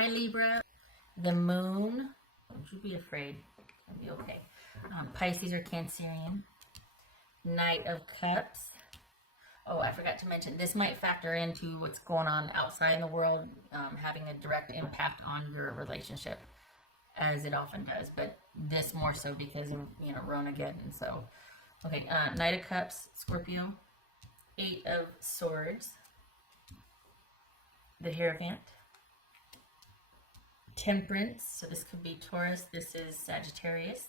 Hi Libra, the moon, don't you be afraid, it'll be okay. Pisces or Cancerian, Knight of Cups. Oh, I forgot to mention, this might factor into what's going on outside in the world, having a direct impact on your relationship, as it often does, but this more so because of, you know, Ronageddon. So, okay, Knight of Cups, Scorpio, Eight of Swords, the Hierophant, Temperance, so this could be Taurus, this is Sagittarius,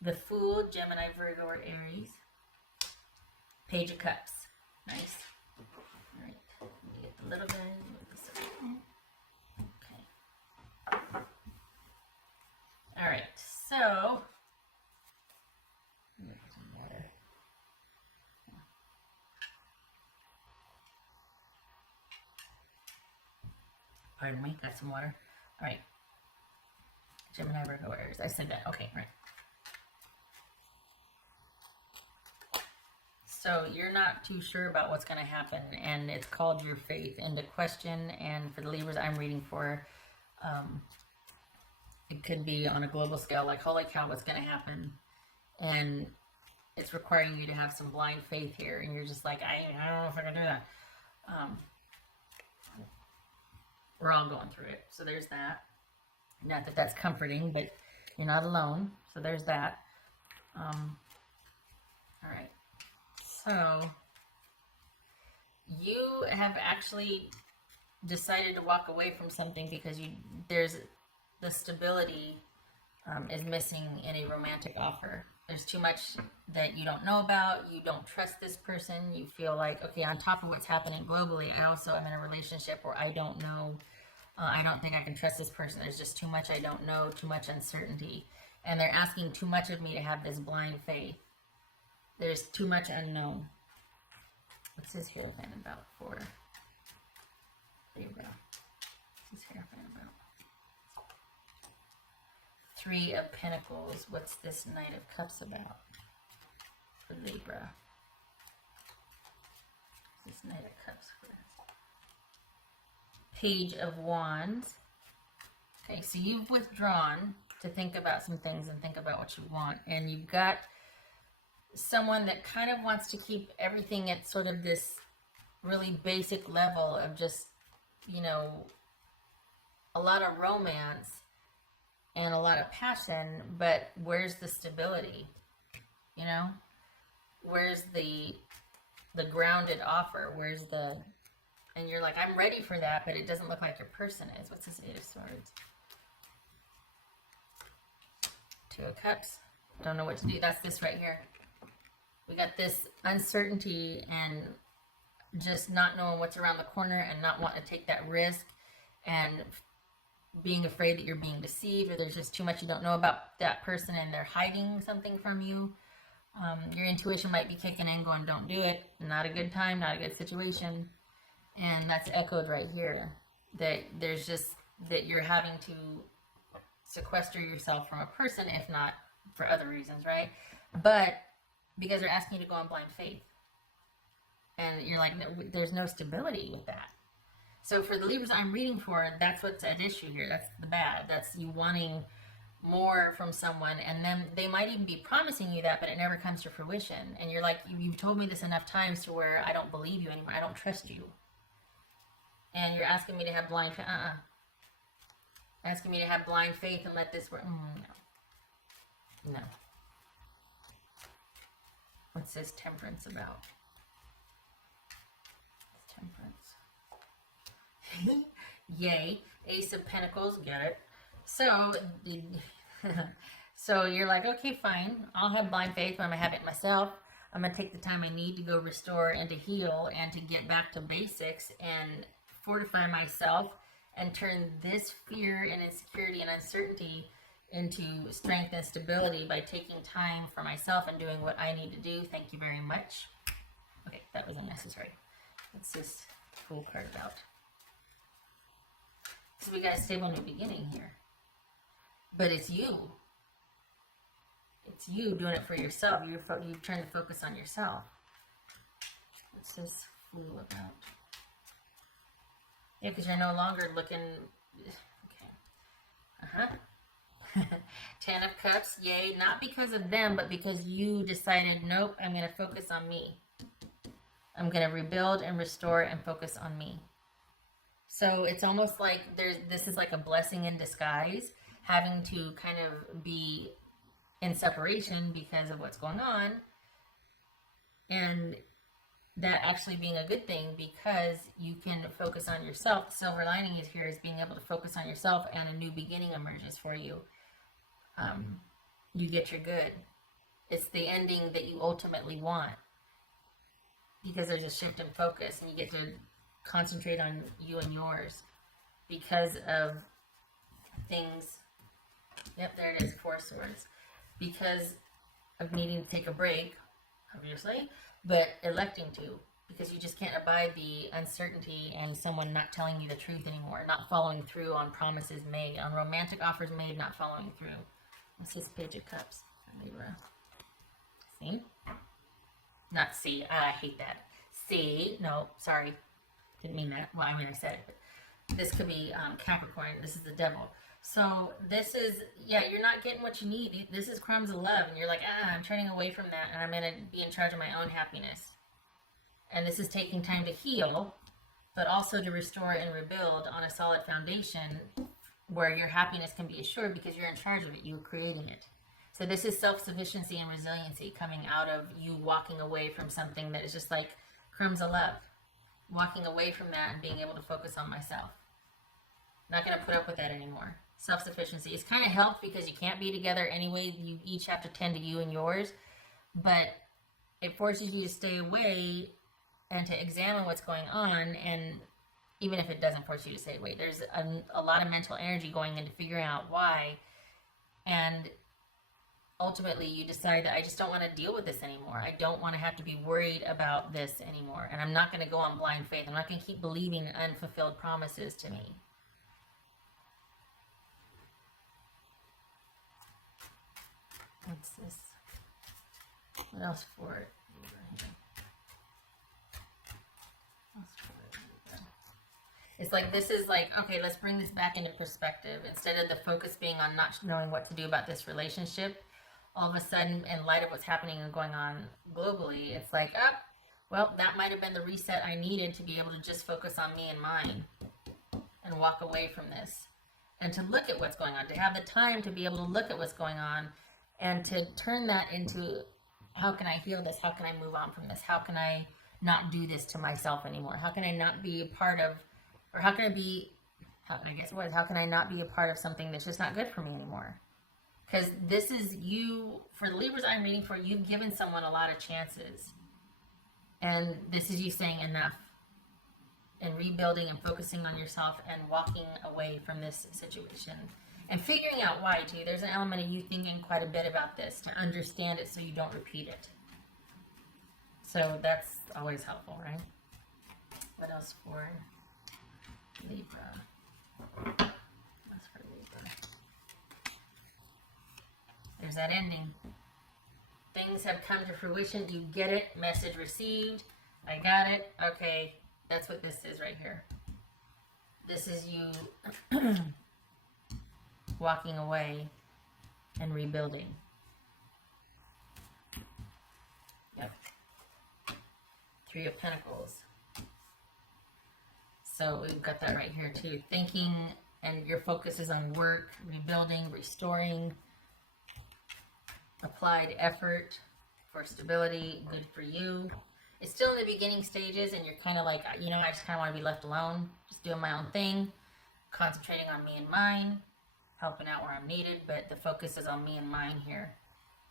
the Fool, Gemini, Virgo, or Aries, Page of Cups. Nice. All right, let me get the little bit. Okay. All right, so pardon me, got some water. All right. Gemini, Virgo, Aries. I said that. Okay, right. So you're not too sure about what's going to happen, and it's called your faith into question. And for the Libras I'm reading for, it could be on a global scale, like, holy cow, what's going to happen? And it's requiring you to have some blind faith here, and you're just like, I don't know if I can do that. We're all going through it, so there's that. Not that that's comforting, but you're not alone, so there's that. All right. So, you have actually decided to walk away from something because there's the stability is missing in a romantic offer. There's too much that you don't know about. You don't trust this person. You feel like, okay, on top of what's happening globally, I also am in a relationship where I don't know. I don't think I can trust this person. There's just too much I don't know, too much uncertainty. And they're asking too much of me to have this blind faith. There's too much unknown. What's his Hierophant about for Libra? What's his Hierophant about? Three of Pentacles. What's this Knight of Cups about for Libra? What's this Knight of Cups for? Page of Wands. Okay, so you've withdrawn to think about some things and think about what you want. And you've got someone that kind of wants to keep everything at sort of this really basic level of just, you know, a lot of romance and a lot of passion, but where's the stability? You know? Where's the grounded offer? Where's the... And you're like, I'm ready for that, but it doesn't look like your person is. What's this Eight of Swords? Two of Cups. Don't know what to do. That's this right here. We got this uncertainty and just not knowing what's around the corner and not wanting to take that risk and being afraid that you're being deceived, or there's just too much you don't know about that person and they're hiding something from you. Your intuition might be kicking in going, don't do it. Not a good time, not a good situation. And that's echoed right here. That there's just, that you're having to sequester yourself from a person, if not for other reasons, right? But because they're asking you to go on blind faith. And you're like, there's no stability with that. So for the Libras I'm reading for, that's what's at issue here. That's the bad. That's you wanting more from someone, and then they might even be promising you that, but it never comes to fruition. And you're like, you've told me this enough times to where I don't believe you anymore. I don't trust you. And you're asking me to have blind faith. Asking me to have blind faith and let this work. No. No. What's this Temperance about? Temperance. Yay. Ace of Pentacles. Get it. So, so you're like, okay, fine. I'll have blind faith, but I'm going to have it myself. I'm going to take the time I need to go restore and to heal and to get back to basics and fortify myself and turn this fear and insecurity and uncertainty into strength and stability by taking time for myself and doing what I need to do. Thank you very much. Okay, that was unnecessary. What's this Fool card about? So we got a stable new beginning here. But it's you. It's you doing it for yourself. You're trying to focus on yourself. What's this Fool about? Yeah, because you're no longer looking. Okay. Ten of Cups, yay. Not because of them, but because you decided, nope, I'm going to focus on me. I'm going to rebuild and restore and focus on me. So it's almost like this is like a blessing in disguise, having to kind of be in separation because of what's going on. And that actually being a good thing because you can focus on yourself. The silver lining is here is being able to focus on yourself, and a new beginning emerges for you. You get your good. It's the ending that you ultimately want because there's a shift in focus, and you get to concentrate on you and yours because of things. Yep, there it is, Four Swords. Because of needing to take a break, obviously, but electing to, because you just can't abide the uncertainty and someone not telling you the truth anymore, not following through on promises made, on romantic offers made, not following through. This is Page of Cups for Libra. See? Not C. I hate that. C. No, sorry. Didn't mean that. Well, I mean, I said it. But this could be Capricorn. This is the devil. So this is, yeah, you're not getting what you need. This is crumbs of love. And you're like, I'm turning away from that. And I'm going to be in charge of my own happiness. And this is taking time to heal, but also to restore and rebuild on a solid foundation where your happiness can be assured because you're in charge of it. You're creating it. So this is self-sufficiency and resiliency coming out of you walking away from something that is just like crumbs of love. Walking away from that and being able to focus on myself. Not going to put up with that anymore. Self-sufficiency. It's kind of helped because you can't be together anyway. You each have to tend to you and yours. But it forces you to stay away and to examine what's going on. And even if it doesn't force you to stay away, there's a lot of mental energy going into figuring out why. And ultimately you decide that I just don't want to deal with this anymore. I don't want to have to be worried about this anymore. And I'm not going to go on blind faith. I'm not going to keep believing unfulfilled promises to me. What's this? What else for it? It's like, this is like, okay, let's bring this back into perspective. Instead of the focus being on not knowing what to do about this relationship, all of a sudden, in light of what's happening and going on globally, it's like, well, that might have been the reset I needed to be able to just focus on me and mine and walk away from this. And to look at what's going on, to have the time to be able to look at what's going on and to turn that into, how can I heal this? How can I move on from this? How can I not do this to myself anymore? How can I not be a part of, or how can I be, how can I not be a part of something that's just not good for me anymore? Because this is you, for the Libras I'm reading for, you've given someone a lot of chances. And this is you saying enough. And rebuilding and focusing on yourself and walking away from this situation. And figuring out why, too. There's an element of you thinking quite a bit about this to understand it so you don't repeat it. So that's always helpful, right? What else for Libra? What's for Libra? There's that ending. Things have come to fruition. You get it. Message received. I got it. Okay. That's what this is right here. This is you walking away and rebuilding. Yep. Three of Pentacles. So we've got that right here too. Thinking, and your focus is on work, rebuilding, restoring, applied effort for stability, good for you. It's still in the beginning stages and you're kind of like, I just kind of want to be left alone, just doing my own thing, concentrating on me and mine, helping out where I'm needed, but the focus is on me and mine here.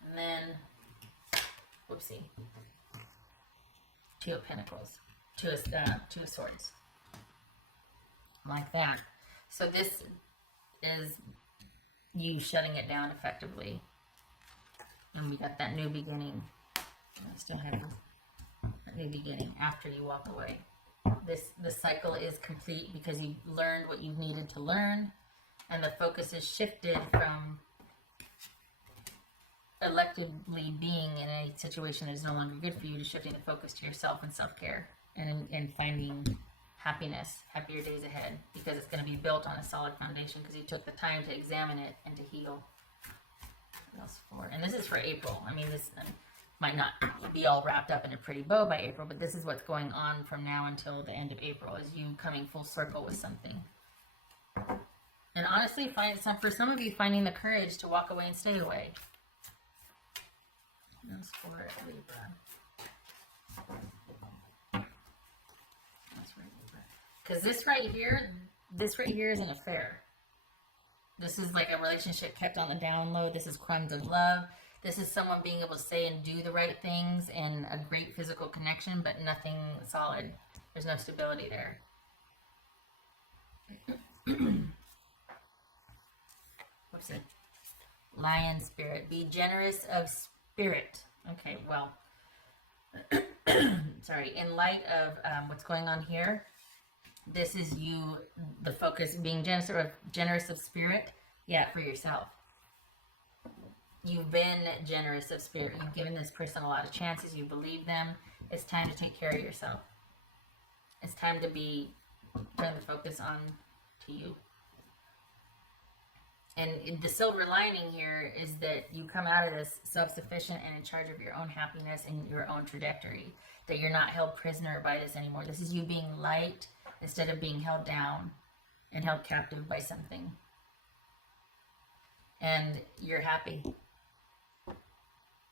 And then, whoopsie, Two of Pentacles, Two of Swords, like that. So this is you shutting it down effectively. And we got that new beginning. I still have a new beginning after you walk away. The cycle is complete because you learned what you needed to learn, and the focus is shifted from electively being in a situation that is no longer good for you to shifting the focus to yourself and self-care and finding happiness, happier days ahead, because it's going to be built on a solid foundation because you took the time to examine it and to heal. What else for? And this is for April. I mean, this might not be all wrapped up in a pretty bow by April, but this is what's going on from now until the end of April, is you coming full circle with something. And honestly, for some of you, finding the courage to walk away and stay away. What else for Libra? Because this right here is an affair. This is like a relationship kept on the down low. This is crumbs of love. This is someone being able to say and do the right things and a great physical connection, but nothing solid. There's no stability there. What's it? Lion spirit. Be generous of spirit. Okay, well, sorry. In light of what's going on here, this is you, the focus, being generous of spirit. Yeah, for yourself. You've been generous of spirit. You've given this person a lot of chances. You believe them. It's time to take care of yourself. It's time to turn the focus on to you. And the silver lining here is that you come out of this self-sufficient and in charge of your own happiness and your own trajectory. That you're not held prisoner by this anymore. This is you being light instead of being held down and held captive by something. And you're happy.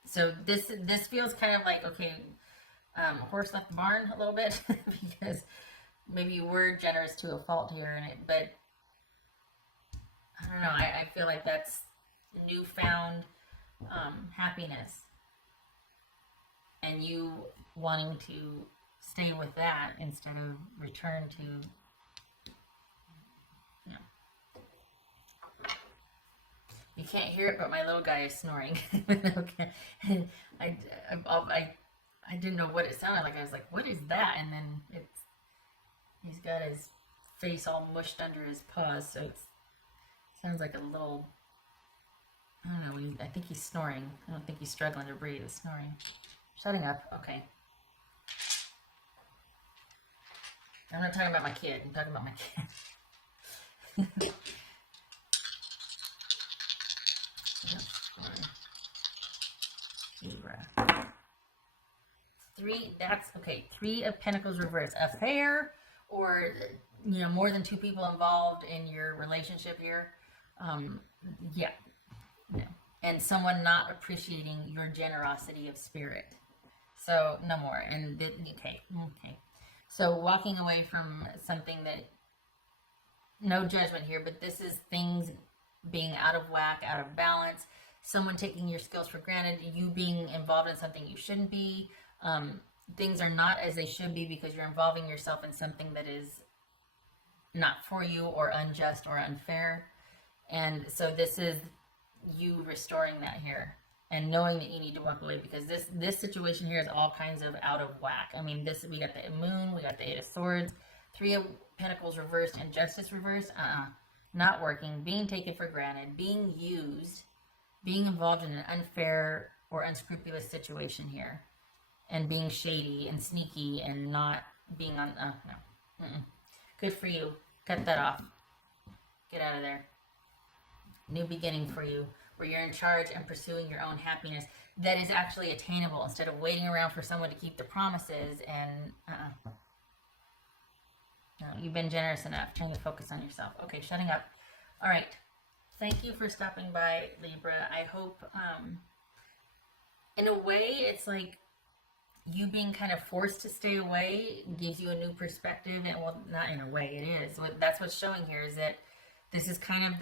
So this feels kind of like, okay, horse left the barn a little bit because maybe you were generous to a fault here, but I don't know. I feel like that's newfound happiness, and you wanting to stay with that instead of return to. You can't hear it, but my little guy is snoring. Okay. And I didn't know what it sounded like. I was like, what is that? And then he's got his face all mushed under his paws, so it sounds like a little, I don't know, I think he's snoring. I don't think he's struggling to breathe. He's snoring. Shutting up. Okay. I'm not talking about my kid. I'm talking about my kid. Libra. Three of Pentacles reversed. Affair, or more than two people involved in your relationship here. Yeah. And someone not appreciating your generosity of spirit. So no more. And okay. So walking away from something that, no judgment here, but this is things being out of whack, out of balance, someone taking your skills for granted, you being involved in something you shouldn't be. Things are not as they should be because you're involving yourself in something that is not for you, or unjust or unfair. And so this is you restoring that here and knowing that you need to walk away, because this situation here is all kinds of out of whack. I mean, we got the Moon, we got the Eight of Swords, Three of Pentacles reversed, and Justice reversed. Not working, being taken for granted, being used, being involved in an unfair or unscrupulous situation here, and being shady and sneaky and not being on, no. Good for you. Cut that off. Get out of there. New beginning for you, where you're in charge and pursuing your own happiness that is actually attainable, instead of waiting around for someone to keep the promises and, No, you've been generous enough. Turn the focus on yourself. Okay, shutting up. All right. Thank you for stopping by, Libra. I hope, in a way, it's like you being kind of forced to stay away gives you a new perspective. And, well, not in a way, it is. That's what's showing here, is that this is kind of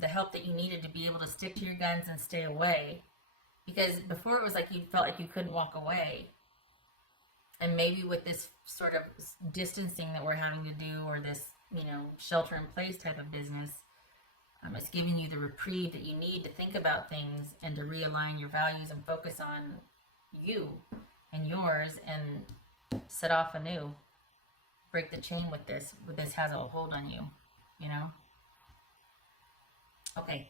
the help that you needed to be able to stick to your guns and stay away. Because before it was like you felt like you couldn't walk away. And maybe with this sort of distancing that we're having to do, or this, shelter in place type of business, it's giving you the reprieve that you need to think about things and to realign your values and focus on you and yours and set off anew. Break the chain with this. This has a hold on you, Okay.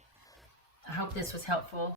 I hope this was helpful.